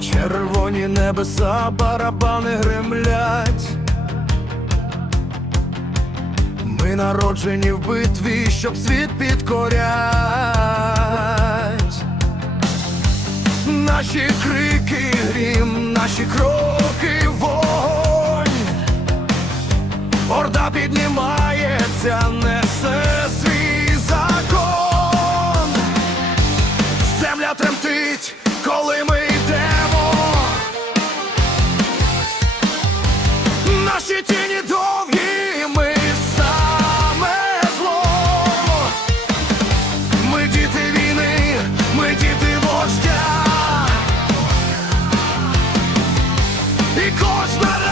Червоні небеса, барабани гремлять, ми народжені в битві, щоб світ підкорять, наші крики, грім, наші кров. вода піднімається, несе свій закон. Земля тремтить, коли ми йдемо. Наші тіні довгі, ми саме зло. Ми діти війни, ми діти вождя. І кожна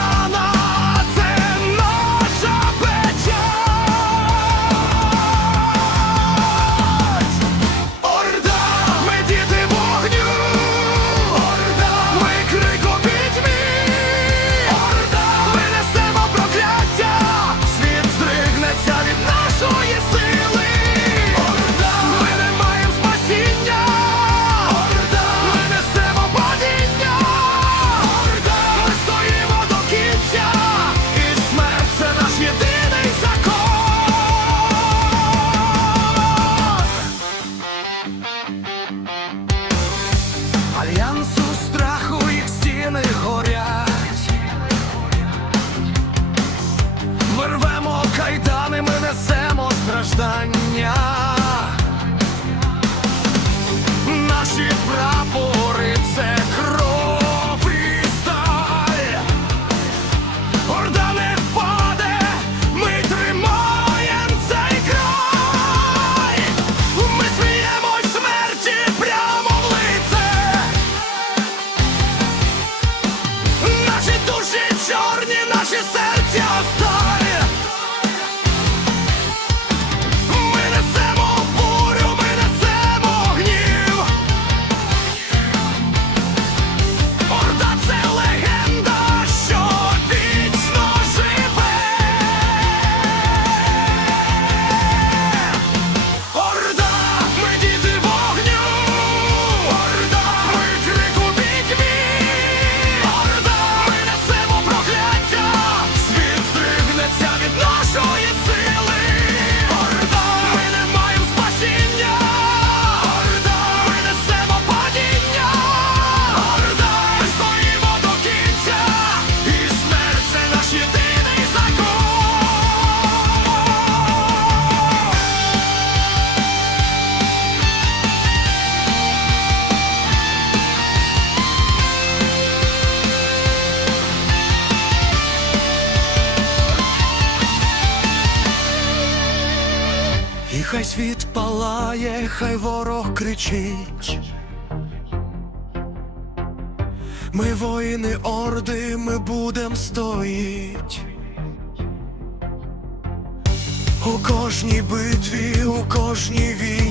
І хай світ палає, хай ворог кричить. Ми воїни орди, ми будем стоїть. У кожній битві, у кожній війні.